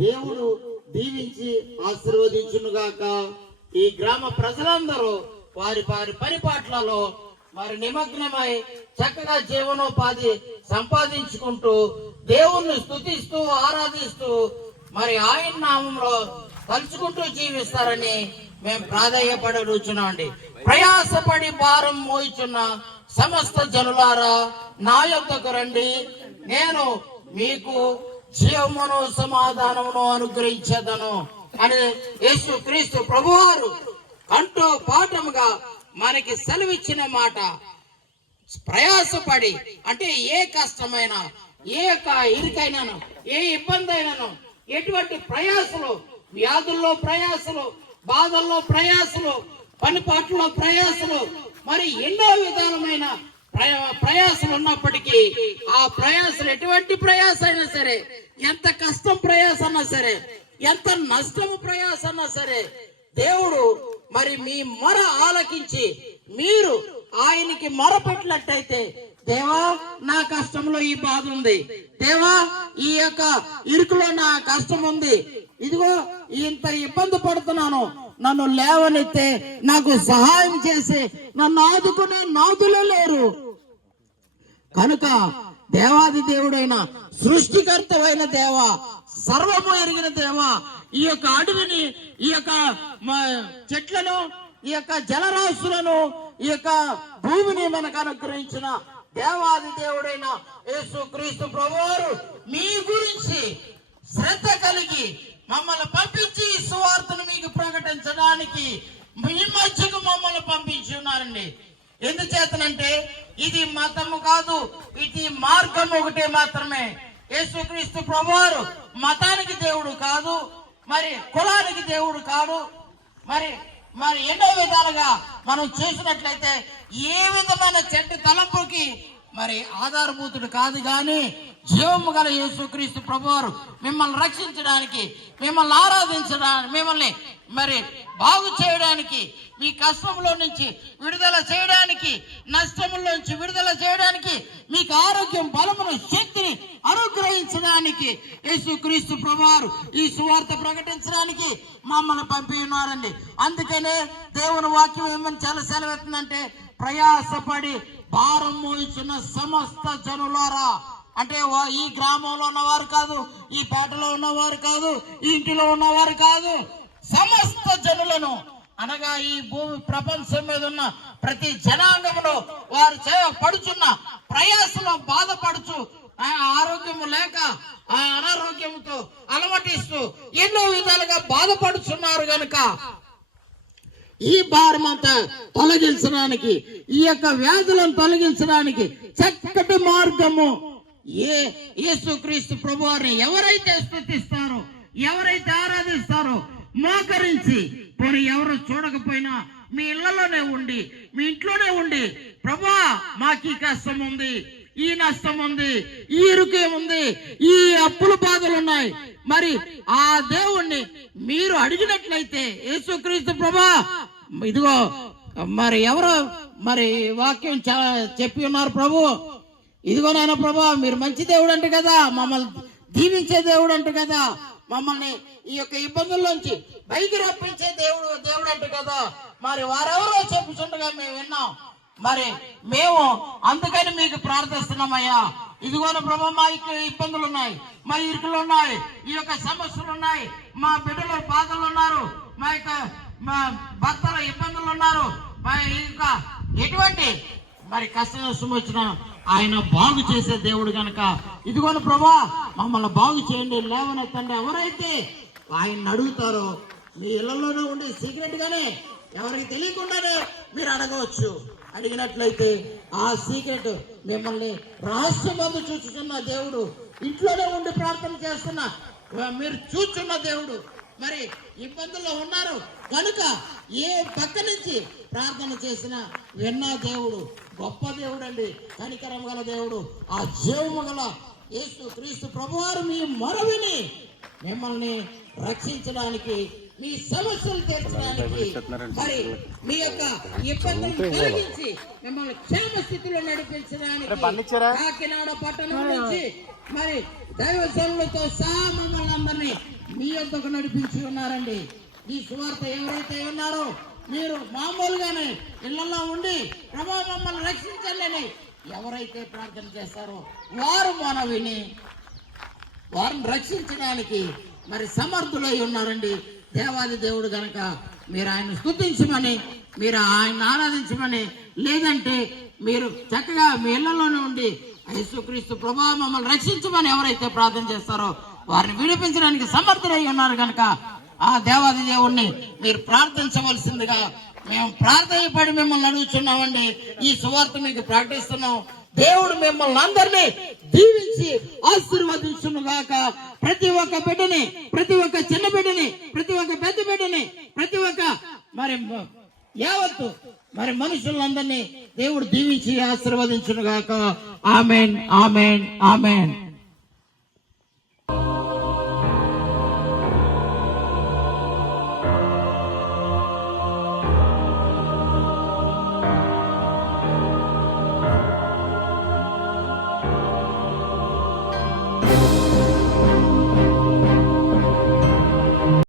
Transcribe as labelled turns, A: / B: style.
A: దేవుడు దీవించి ఆశీర్వదించునుగాక. ఈ గ్రామ ప్రజలందరూ వారి వారి పరిపాట్లలో మరి నిమగ్నమై చక్కగా జీవనోపాధి సంపాదించుకుంటూ దేవుణ్ణి స్తుతిస్తూ ఆరాధిస్తూ మరి ఆయన నామంలో తలుచుకుంటూ జీవిస్తారని మేము ప్రాధాన్యపడుచున్నామండి ప్రయాసపడి భారం మోయిచున్న సమస్త జనులారా నా యొక్కకు రండి. నేను మీకు జీవమును సమాధానమును అనుగ్రహించదను అని యేసు క్రీస్తు ప్రభువారు కంటో పాఠముగా మనకి సెలవిచ్చిన మాట. ప్రయాసపడి అంటే ఏ కష్టమైన ఏ యొక్క ఇరుకైనాను ఏ ఇబ్బంది అయినాను ఎటువంటి ప్రయాసలు వ్యాధుల్లో ప్రయాసలు బాధల్లో ప్రయాసలు పనిపాట్లలో ప్రయాసలు మరి ఎన్నో విధాలమైన ప్రయా- ప్రయాసలు ఉన్నప్పటికీ ఆ ప్రయాసలు ఎటువంటి ప్రయాస అయినా సరే ఎంత కష్టం ప్రయాస అన్నా సరే ఎంత నష్టము ప్రయాసన్నా సరే దేవుడు మరి మీ మొర ఆలకించి మీరు ఆయనకి మొర పెట్టినట్టయితే దేవా నా కష్టంలో ఈ బాధ ఉంది. దేవా ఈ యొక్క ఇరుకులో నా కష్టం ఉంది. ఇదిగో ఇంత ఇబ్బంది పడుతున్నాను. నన్ను లేవనెత్తే నాకు సహాయం చేసి నన్ను ఆదుకునే నాదులే లేరు. కనుక దేవాది దేవుడైన సృష్టికర్తమైన దేవ సర్వము ఎరిగిన దేవ ఈ యొక్క అడవిని ఈ యొక్క చెట్లను ఈ యొక్క జలరాశులను ఈ యొక్క భూమిని మనకు అనుగ్రహించిన దేవాది దేవుడైన యేసు క్రీస్తు ప్రభువారు మీ గురించి శ్రద్ధ కలిగి మమ్మల్ని పంపించి ఈ సువార్తను మీకు ప్రకటించడానికి మీ మధ్యకు మమ్మల్ని పంపించి ఉన్నారండి. ఎందుచేతనంటే ఇది మతము కాదు ఇది మార్గం ఒకటే మాత్రమే. యేసుక్రీస్తు ప్రభువారు మతానికి దేవుడు కాదు మరి కులానికి దేవుడు కాదు మరి మరి ఎన్నో విధాలుగా మనం చూసినట్లయితే ఏ విధమైన చెడ్డ తలంపుకి మరి ఆధారభూతుడు కాదు కానీ జీవము గల యేసుక్రీస్తు ప్రభువారు మిమ్మల్ని రక్షించడానికి మిమ్మల్ని ఆరాధించడానికి మిమ్మల్ని మరి బాగు చేయడానికి మీ కష్టంలో నుంచి విడుదల చేయడానికి నష్టముల నుంచి విడుదల చేయడానికి మీకు ఆరోగ్యం బలమును శక్తిని అనుగ్రహించడానికి యేసుక్రీస్తు ప్రభువారు ఈ సువార్త ప్రకటించడానికి మమ్మల్ని పంపి ఉన్నారండి. అందుకనే దేవుని వాక్యం ఏమని చాలా సెలవెత్తుందంటే ప్రయాసపడి భారం మోయించిన సమస్త జనులారా అంటే ఈ గ్రామంలో ఉన్నవారు కాదు ఈ పేటలో ఉన్నవారు కాదు ఈ ఇంటిలో ఉన్నవారు కాదు సమస్త జనులను అనగా ఈ భూమి ప్రపంచం మీద ఉన్న ప్రతి జనాంగంలో వారు చే- పడుచున్న ప్రయాసలో బాధపడుచు ఆ ఆరోగ్యము లేక ఆ అనారోగ్యంతో అలమటిస్తూ ఎన్నో విధాలుగా బాధపడుచున్నారు గనుక ఈ భారమంతా తొలగించడానికి ఈ యొక్క వ్యాధులను తొలగించడానికి చక్కటి మార్గము. ఏ యేసుక్రీస్తు ప్రభువారిని ఎవరైతే స్థుతిస్తారో ఎవరైతే ఆరాధిస్తారో మోకరించి పోనీ ఎవరు చూడకపోయినా మీ ఇళ్ళలోనే ఉండి మీ ఇంట్లోనే ఉండి ప్రభా మాకు ఈ కష్టం ఉంది ఈ నష్టం ఉంది ఈ ఇరుకే ఉంది ఈ అప్పుల బాధలు ఉన్నాయి మరి ఆ దేవుణ్ణి మీరు అడిగినట్లయితే యేసుక్రీస్తు ప్రభా ఇదిగో మరి ఎవరు మరి వాక్యం చెప్పి ఉన్నారు ప్రభు? ఇదిగో నాయన ప్రభా మీరు మంచి దేవుడు అంట కదా మమ్మల్ని దీవించే దేవుడు అంట కదా మమ్మల్ని ఈ యొక్క ఇబ్బందుల్లోంచి బయటికి రప్పించే దేవుడు దేవుడు అంట కదా. మరి వారెవరో చెప్పుచుండగా మేము విన్నాం. మరి మేము అందుకని మీకు ప్రార్థిస్తున్నామయ్యా. ఇదిగోన ప్రభా మా ఇబ్బందులు ఉన్నాయి మా ఇరుకులు ఉన్నాయి ఈ యొక్క సమస్యలు ఉన్నాయి మా బిడ్డలు బాధలు ఉన్నారు మా యొక్క మా భర్తల ఇబ్బందులు ఉన్నారు మా యొక్క ఎటువంటి మరి కష్ట నష్టం వచ్చిన ఆయన బాగు చేసే దేవుడు గనక. ఇదిగోను ప్రభా మమ్మల్ని బాగు చేయండి లేవనెత్తండి. ఎవరైతే ఆయన అడుగుతారో మీ ఇళ్ళలోనే ఉండే సీక్రెట్ గానే ఎవరికి తెలియకుండానే మీరు అడగవచ్చు. అడిగినట్లయితే ఆ సీక్రెట్ మిమ్మల్ని రహస్యమందు చూచుచున్న దేవుడు ఇంట్లోనే ఉండి ప్రార్థన చేస్తున్న మీరు చూచున్న దేవుడు. మరి ఇబ్బందుల్లో ఉన్నారు కనుక ఏ పక్క నుంచి ప్రార్థన చేసినా విన్నా దేవుడు గొప్ప దేవుడు అండి కనికరం గల దేవుడు ఆ జీవము గల యేసు క్రీస్తు ప్రభువారు మీ మరవిని మిమ్మల్ని రక్షించడానికి మీ సమస్యలు తీర్చడానికి మరి మీ యొక్క ఇబ్బందులు తొలగించి మిమ్మల్ని క్షేమ స్థితిలో నడిపించడానికి కాకినాడ పట్టణం నుంచి మరి దైవజనులతో సహా మమ్మల్ని అందరినీ మీ యొక్కకు నడిపించి ఉన్నారండి. ఈ సువార్త ఎవరైతే ఉన్నారో మీరు మామూలుగానే ఇళ్ళలో ఉండి ప్రభా మమ్మల్ని రక్షించండి అని ఎవరైతే ప్రార్థన చేస్తారో వారు మన విని వారిని రక్షించడానికి మరి సమర్థులై ఉన్నారండి. దేవాది దేవుడు గనక మీరు ఆయన స్థుతించమని మీరు ఆయన ఆరాధించమని లేదంటే మీరు చక్కగా మీ ఇళ్ళలోనే ఉండి యేసుక్రీస్తు ప్రభా మమ్మల్ని రక్షించమని ఎవరైతే ప్రార్థన చేస్తారో వారిని విడిపించడానికి సమర్థులై ఉన్నారు కనుక ఆ దేవాది దేవుణ్ణి మీరు ప్రార్థించవలసిందిగా మేము ప్రార్థనపడి మిమ్మల్ని అడుగుతున్నామండి ఈ సువార్త మీకు ప్రకటిస్తున్నాం. దేవుడు మిమ్మల్ని అందరినీ దీవించి ఆశీర్వదించును గాక ప్రతి ఒక్క బిడ్డని ప్రతి ఒక్క చిన్న బిడ్డని ప్రతి ఒక్క పెద్ద బిడ్డని ప్రతి ఒక్క మరి యావత్తు మరి మనుషులందరినీ దేవుడు దీవించి ఆశీర్వదించును గాక ఆమెన్ ఆమెన్ ఆమెన్.